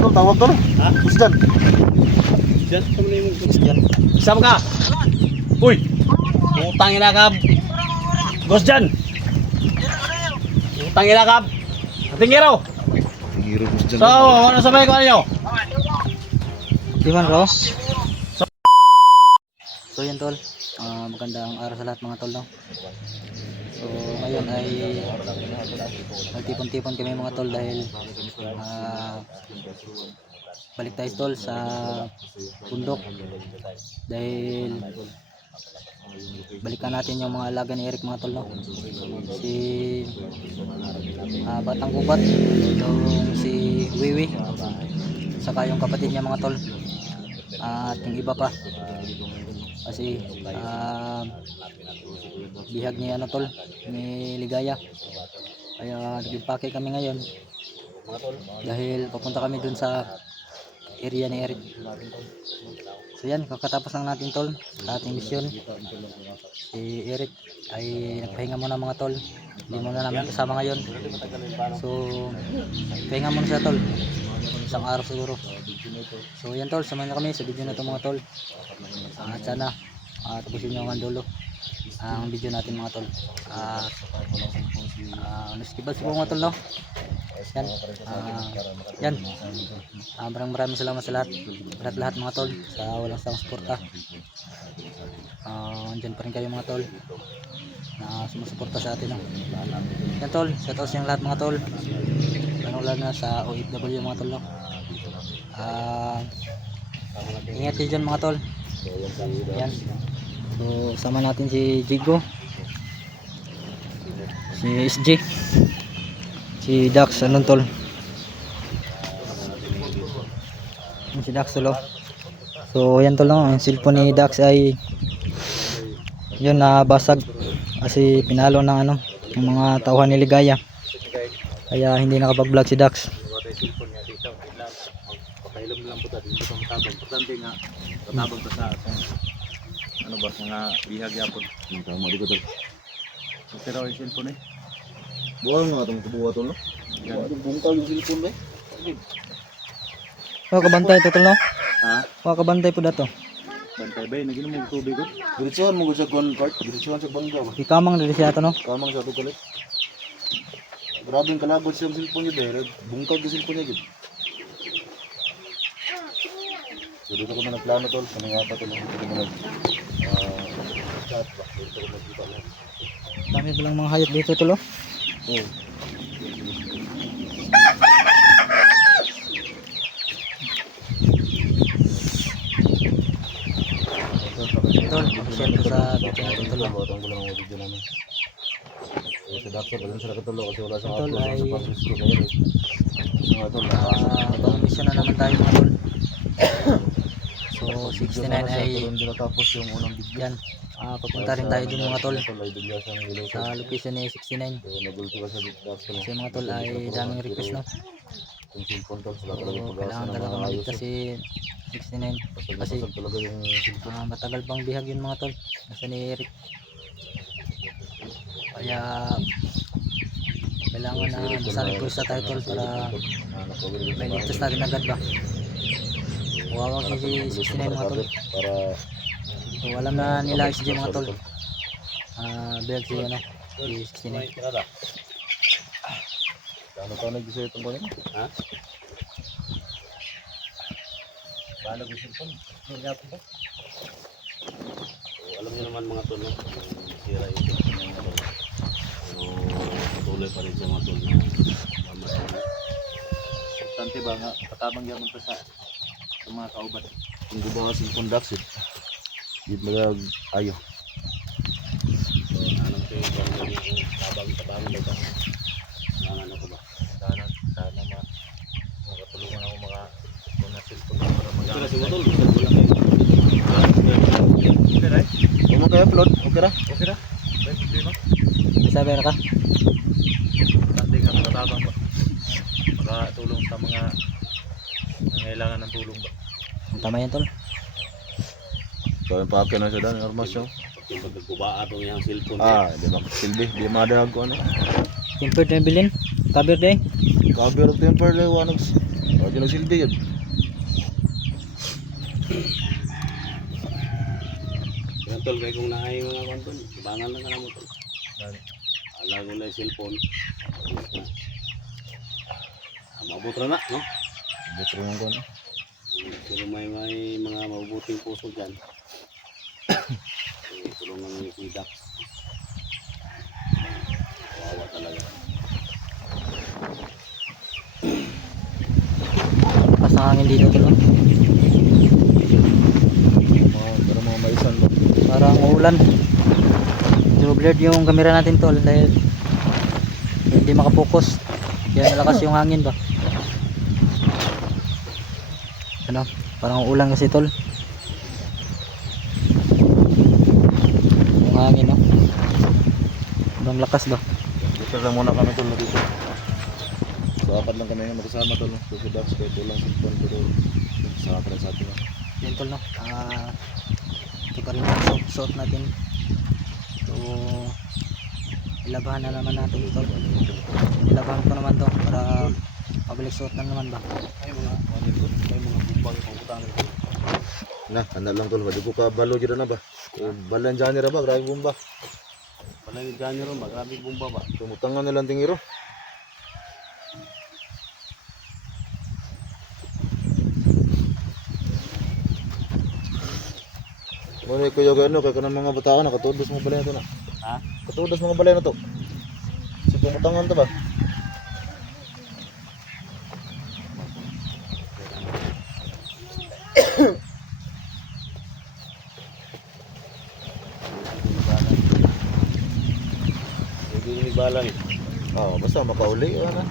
tol, tawag tol. Ha? Bus dyan. Diyan, kami na yung Bus dyan. Sama ka! Uy! Utang ina ka! Ghost dyan! Utang ina ka! Ating giraw! Hiro bus dyan. So, ano sabay ko ano? Di man raw? So yan tol, magandang araw sa lahat mga tol no? So ngayon ay nagtipon-tipon kami mga tol dahil balik tayo tol sa bundok dahil balikan natin yung mga alaga ni Eric mga tol no? Si Batang Kubat, yung si Wiwi, saka yung kapatid niya mga tol, at yung iba pa kasi bihag ni ano tol, ni Ligaya, kaya nag-impake kami ngayon dahil papunta kami dun sa area ni Eric. So yan, kakatapos lang natin tol sa ating misyon. Si Eric ay nagpahinga muna mga tol, hindi muna namin kasama ngayon, so pahinga muna siya tol, isang araw siguro. So yan tol, samahan nyo kami sa video na ito mga tol, at sana tapusin nyo ang dulo ang video natin mga tol. Naskibal siguro mga tol no? Yan, maraming salamat sa lahat mga tol sa walang sawang suporta. Andyan pa rin kayo mga tol na sumusuporta sa atin no? Yan tol, sa taos yung lahat mga tol, lalo na sa OFW mga tol no? Ingat kayo dyan mga tol. Yan, so sama natin si Jigo, si SJ, si Dax, anong tol, si Dax tol. So yan tol no, yung cellphone ni Dax ay yun nabasag kasi pinalo ng ano, yung mga tauhan ni Ligaya, kaya hindi nakapag-vlog si Dax. Pakailam lang po tayo, hindi pa matabang. Importante nga, matabang pa sa ano ba, mga bihag yapon. Tama di ko tol. Okay raw yung cellphone eh. Buwan nga itong kabuha tol no? Yan. Bungkal yung cellphone ba eh? Kabantay to tol no? Ha? Kabantay po dato. Bantay ba, naginom mo tubig ko? Diretsuhan mo sa gun cart, diretsuhan sa bangga ba? Ikamang dali siya to no? Kamang sa tukulit. Grabe yung kalabot siyang cellphone niya dahil bungkal yung cellphone niya gid. So dito ko na nagplano tol, kanang ata tol, dito ko na chat ba, dito ko magkita lang. Dami ba lang mga hayop dito tol oh? Oo. Tol, share ko sa video natin tol no? Botong ko lang ang video namin. Sa daksa, balang sila katulog kasi wala siyang Tol, upload ay- sa Francisco ngayon. Mga tol, Bagong mission na naman tayo mga tol. So 69 ay hindi natapos yung unang video. yan, papunta rin tayo dun mga tol Ay bigla siyang ilaw sa location ni 69. So nagulto ka sa daksa Kasi mga tol ay daming request no? yung cellphone tol, sila So talaga pag-asa kailangan na talaga mga ayos. maligtas si 69 kasi Pasag talaga yung cellphone. matagal pang bihag yun mga tol, nasa ni Eric, kaya kailangan na masanay ko sa tayo tol para may ligtas natin agad ba. Wawa si 69 mga tol. Para So alam na nila SJ mga tol, bihag si ano, si 69. ano pa nag-isa itong kanina? Ha? Paano gusto ito? Alam niyo naman mga tol, no? Sira yung cellphone ng tol. Pero patuloy pa rin siya mga tol na masama. Importante ba nga, patabang yaman pa sa mga kaubat. Kung gumawa sa cellphone dax eh. Di magag ayo. So, anong kayo ba yung tabang daw ba? Ano ko ba? Sana makatulungan ako mga cellphone para mag-aamit. Kasi mga tol, gusto ko lang kayo. Okay right? Kung mag-upload, okay ra? Okay na? May problema? Sabi na ka? Importante nga makatabang ba? Makatulong sa mga nangailangan ng tulong ba? Tama yan tol. So yung pakya na siya dyan, normal siya. Yung pagkagubaa itong yung cellphone. Di makasilbi, di madahag ko ano. Tempered na bilin, cover day. Cover of temper lang, wanags. Wala dyan nagsilbi yun. Yan tol, kaya kung naay mga kwan tol, ibangan lang ka na mo tol. Alago na yung cellphone. Mabot na, no? Butro nga ko na. Pero may mga mabubuting puso dyan. Tulungan ng Kuya Dax. Kawawa talaga. Pas ng hangin dito tol. Para mga maisan ba? Parang ulan. So blurred yung camera natin tol dahil hindi makapokus. Kaya malakas yung hangin ba. Ano? Parang ulan kasi tol. Yung hangin no. Sobrang lakas ba. Dito lang muna kami tol na dito. So apat lang kami magkasama tol. So si Dax kahit walang cellphone pero sama pa rin sa atin. Yan tol no. Ito pa rin yung suot natin. So ilabahan na naman natin tol. Ilabahan ko naman to para pabalik suot na naman ba. May mga bumbang pang utang nito. Na, handa lang tol. Wadi ko ka balo dyan na ba? Balan dyan nila ba? Grabe bomba. Palagi dyan nyo ron, magrabe bumba ba? Tumutangan nilang tingiro. Muna ko yung ano, kaya kanang mga bataan na katudos mga balay na to na. Ha? Katudos mga balay na to. So tumutangan to ba? Hindi ni bala ni. Oo, basta makauli. Ano?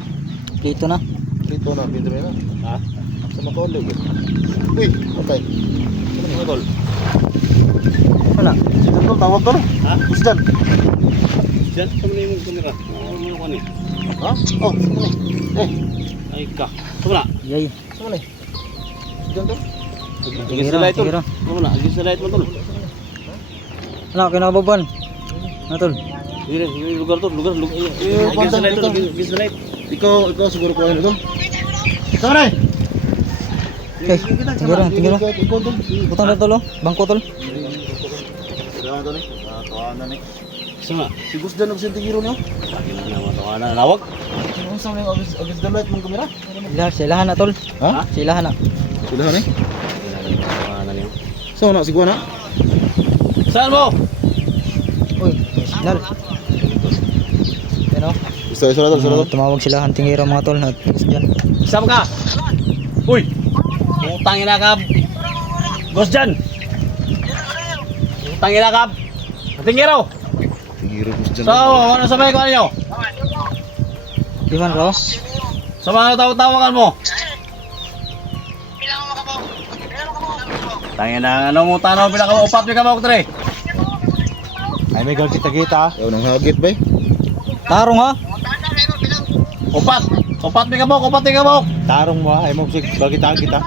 Dito na. Dito na, dito na. Ha? Basta makauli. Uy, patay. Ano mga tol? Wala. Sige tol, tawag tol. Ha? Gusto dyan. Diyan, kami na yung kamera. Ano ko ni? Ha? Oh, sige na. Ay ka. Tumula. Yay. Sige na. Dyan tol. Agis sa light tol. Tingiro. Tumula, agis sa light mo tol. Ano, kinababan. Ano tol? Sige, lugar tol, lugar. Agis sa light tol, agis sa light. Ikaw siguro ko ano tol. Ikaw na. Okay, tingiro. Ikaw tol. Butang na tol oh. Bangko tol. Kailangan tol eh. Tawanan eh. Sama. Si Gus dyan nagsin tingiro niyo. Lagi na naman tawanan. Nawag. Ano sa mga agis the light mong kamera? Silahan na tol. Ha? Silahan na. Silahan eh. Lagi na naman tawanan niyo. So na siguro na. Saan mo? Uy, signal. Ano? Isa na tol, isa na tol. Tumawag sila ang tingiro mga tol. Tapos dyan. Saan ka? Uy! Utangin na ka. Ghost dyan! Utangin na ka. Tingiro! Tingiro Gus dyan. So, ano sabay ko ninyo? Di man raw? Sa mga tawag-tawagan mo? Tangin na, ano mo tanaw bilang ka upat ka mo, tre? Ay may gal kita. Ayaw nang hagit ba eh. Tarong ha? Upat! Upat ka mo! Tarong mo ay mo bagita kita.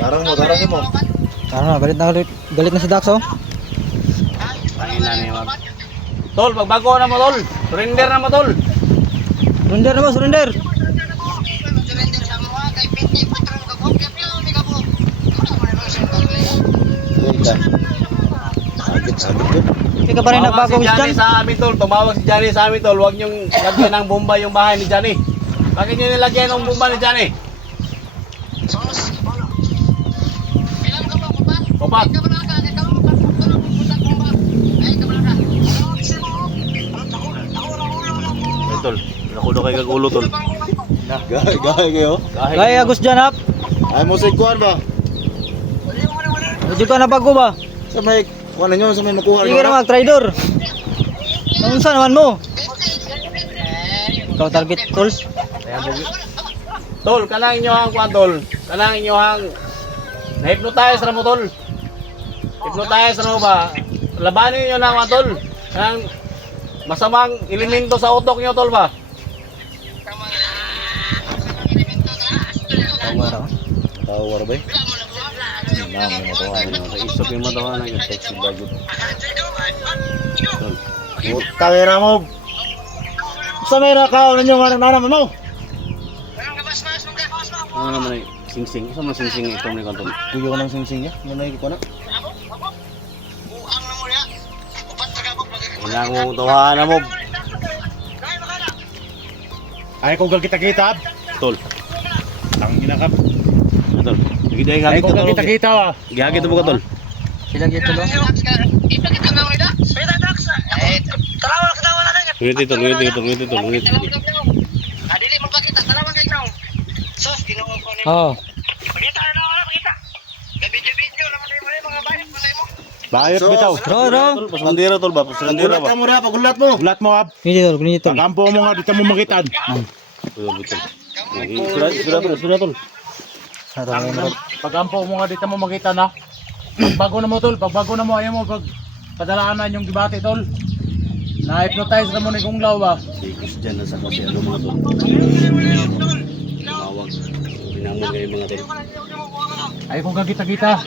Tarong mo. Tarong na, galit na si Dax oh. Tangin na niyo. Tol, pagbago na mo, tol. Surrender na mo, tol. Surrender na ba? Surrender! Hagit ko. Hindi ka pa rin nagbago si dyan? Johnny sa amin, tol. Tumawag si Johnny sa amin, tol. Huwag niyong lagyan ng bomba yung bahay ni Johnny. Bakit niyo nilagyan ng bomba ni Johnny? Upat. Ay, tol. Nakulo kay kagulo, tol. Gahay kayo. Gaya Agus dyan hap. Ay mo sa kuan ba? Hindi ka nabago ba? Sa may kuan ninyo sa may makuha. Sige na mag-trader. Naunsa naman mo? Ikaw target tol. Ayan, bugi. Tol, kanang inyo hang kuan, tol. Kanang inyo hang na-hypnotize na mo, tol. Hypnotize na mo ba? Labanin niyo na, mga tol. Kanang masamang elemento sa utok niyo, tol ba? Tawar ba eh? Sa isok yung matawanan yung text yung bago. Tol. Tawera mo. Sa may nakaw ninyo nga nanaman mo. Ano naman ay sing-sing? Isa man sing-sing ito ni Kanton. Kuyo ng singsing niya. Nanay ko na. Kailangan mo tawahan mo. Ay kung kita-kita. Tol. Ang inakap. Tol. Gigday Ay hagit kung tol. kita-kita ah. Gihagit mo ka tol. Sila dito lo. Ngunit ito, ngunit ito, ngunit ito, ngunit ito. Oh. Bayot bitaw. Ro. Pasundira tol ba? Pasundira ba? mo ra, pagulat mo. Gulat mo ab. Ini tol, ini tol. Pagampo mo nga dito mo makitan. Betul. Sudah tol. Satu lagi. Pagampo mo nga dito mo makitan ha. Pagbago na mo tol, pagbago na mo ayaw mo pag padalaanan yung debate tol. Na-hypnotize na mo ni Kung Lao ba? Ikos dyan na sa kasi ano mga tol. Mawag. Binangon kayo mga tol. Ay kung kita-kita.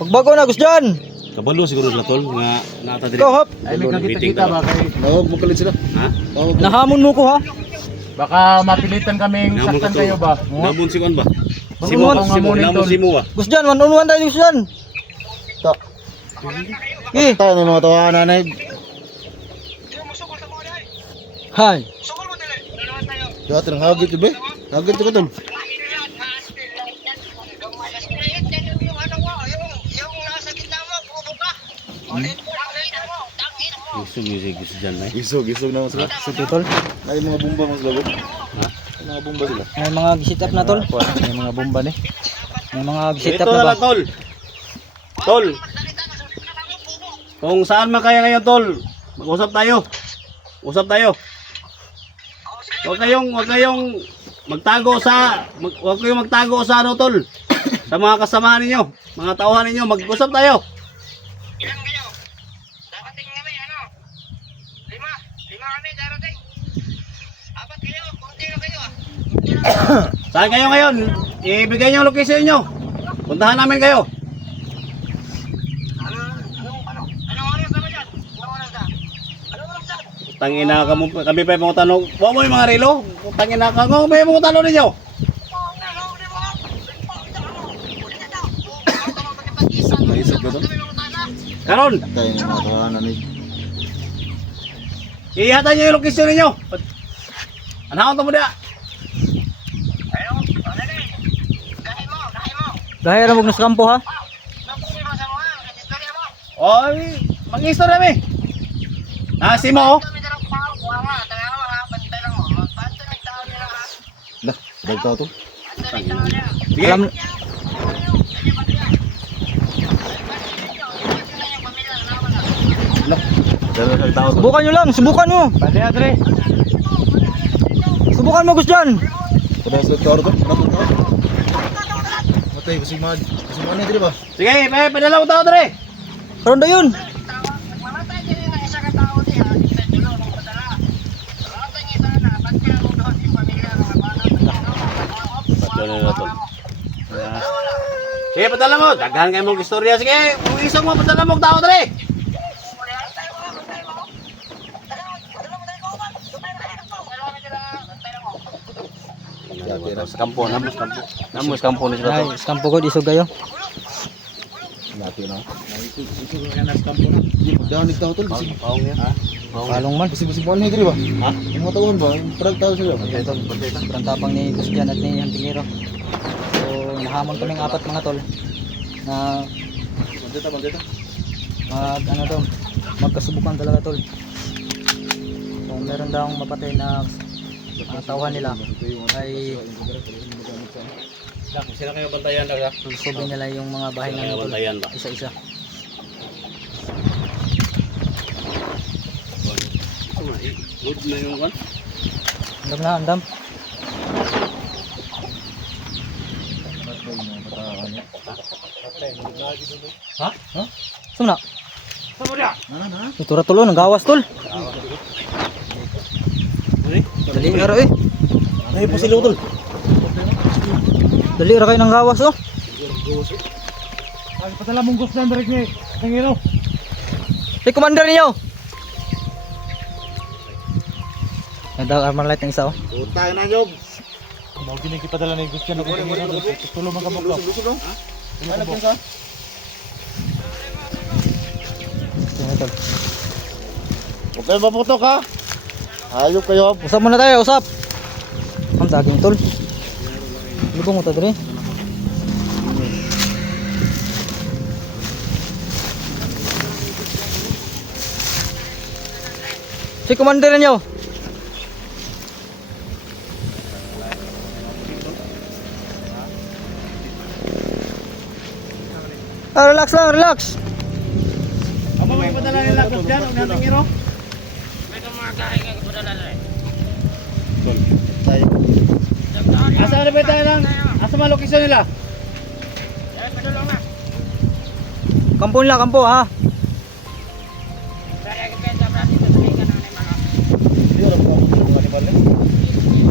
Pagbago na Gusjan. Kabalo siguro sila tol nga nata diri. Go hop. Ay may kita-kita ba kay Mawag mo kalit sila. Ha? Nahamon mo ko ha. baka mapilitan kaming saktan kayo ba? Nabun si Juan ba? Simo, Nabun si Mo ba? Gusjan, 1-on-1 tayo Gusjan. Tak. Eh, Tayo na mga tawanan na. hai. Dati nang hagit ba? Hagit ko tol. Isog dyan na eh. Isog na sila. Sige tol. Ay mga bomba mas lagot. Ha? Ay, mga bomba sila. May mga gisit up na tol. May mga bomba ni. May mga gisit Ito up na na ba? lang tol. Tol. Kung saan man kaya ngayon tol, mag-usap tayo. Usap tayo. Huwag kayong magtago sa ano tol. Sa mga kasamahan ninyo, mga tauhan ninyo, mag-usap tayo. Saan kayo ngayon? Ibigay niyo ang location niyo. Puntahan namin kayo. Tangina ka mo, kami pa yung tanong. Huwag mo yung mga relo. Tangina ka mo, may mga tanong ninyo. Isog ko to. Karon, Tayo na mga tawanan ni. ihatan niyo yung location ninyo. Anahon to mo dia. Dahil na sa kampo ha. Oy, mag-istorya mi. Si Mo. Lah, dagta to. Sige. Alam Lah, dala sa tao to. subukan nyo lang, subukan nyo. Pali adre. Subukan mo Gusjan. Pada sa tao to. Matay busing mag. Busing man diri ba? Sige, padala mo tao dre. Karon dayon. Sige, padala mo. Daghan kayo mong istorya. Sige, kung isang mo, padala mo ang tao dre. Sa kampo, namos kampo. Namos kampo ni sila Ay, to. sa kampo ko isog kayo. Lati na. Isog ka na sa kampo na. Di pagdanig tao to. Busing. Paong yan. Kalong man. Busing man diri ba? Ha? Yung mga tawon ba? Parang tao sila. Ito, sobrang tapang ni Gusjan at ni Hantingero. So, nahamon kaming apat mga tol. Na Mandeta. ano to, magkasubukan talaga tol. Kung meron daw mapatay na tauhan nila ay Kung sila kayo bantayan daw. susobin nila yung mga bahay Sila kayo namin tol. bantayan ba? Isa-isa. Good na yung kan. Andam na, andam. Ha? Sumna. Saan dia? Na. Ito ra tol, nanggawas tol. Dali ra eh. Ay, po sila tol. Dali ra kay nanggawas oh. Ay padala mong gusto direct ni Tangiro. Hey, commander niyo. Ada armor light ng isa oh. Utang na job. Mau gini kita dalam negosiasi ako dito. Tulong man kabok. Tingnan tol. Huwag kayo maputok ha. Hayop kayo. Usap muna tayo, usap. Ang daging tol. Lubong mo to dire. Si commander niyo. Ah, relax lang, relax. Amo may padala nila ko diyan og nating iro. Asa na ba tayo lang? Asa ma lokasyon nila? Kampo nila, kampo ha.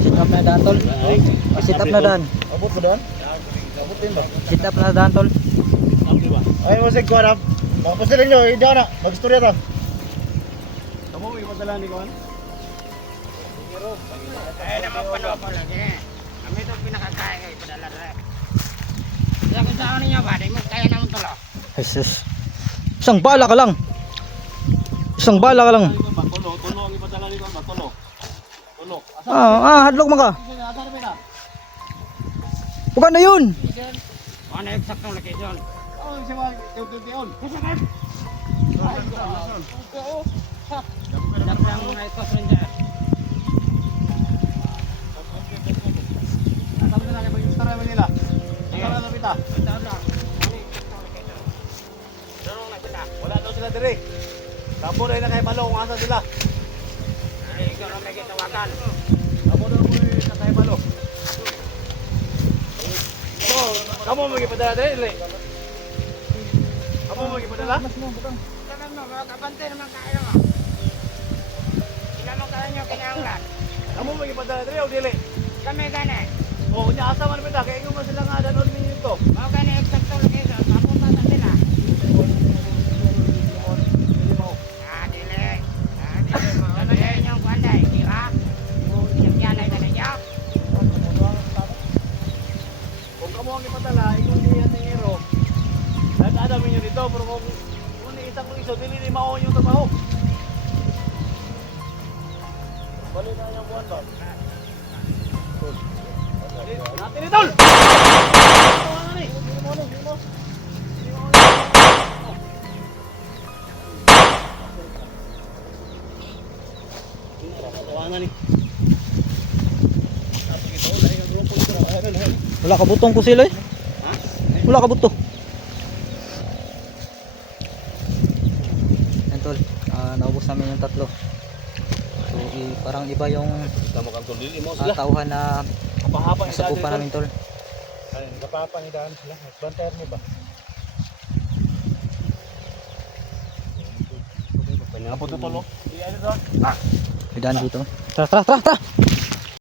Sit up na daan tol. Sit up na daan. Abot mo doon? Abot din ba? Sit up na daan tol. Ay mo sig kuan. Makapasilin nyo, hindi na. Mag-istorya ta. Amo may padala ni Kuan. Ay naman pano ko lagi. Kami ito pinakakaya kayo padala rin. Kaya kung saan ninyo ba, di mo kaya naman tulo. Jesus. Isang bala ka lang. Isang bala ka lang. Tulo ang ipadala ni Kuan, tulo. Tulo. Hadlok mo ka. Asa na ba na? Bukan na yun. Ano yung saktong laki dyan? Oh, si Wal, tiyon. Dapat mo na ito rin dyan. Sabi na lang yung istorya mo nila. Asa na pita? Wala daw sila dire. Tapo na kay Balo kung asa sila. Ay, ikaw na may kitawagan. Tapo na mo sa kay Balo. So, kamu mo gipadala dire. Kamu mo gipadala? Sabi mo, mga kapante naman kayo mo. Sila mo kayo nyo kinanglan. Kamu mo gipadala dire o dili? Kami gani. Oh, nya asa man pita kay ingon man sila nga danon ninyo to. Mga gani yung saktong laki dyan. Mapunta na sila. Dili. Dili mo. Kami kayo nyo kuanday. Di ba? Yung yanay na ninyo. Kung kamu ang gipadala, ingon diyan ning iro. Dad-ada minyo dito pero kung ni isa kung iso dili ni mao yung trabaho. Balik na yung buwan ba? Natin itol! Tawangan ni! Tawangan ni! Wala ka butong ko sila eh. Wala ka buto. Yan tol. Naubos namin yung tatlo. So parang iba yung Tama kang tulili mo sila. tauhan na Kapahaba yung nasakupan dati namin tol. Ay, kapapa ni daan sila. Bantayan mo ba? Napot na tolo. Di ano doon? May daan dito. Tara, tara, tara, tara!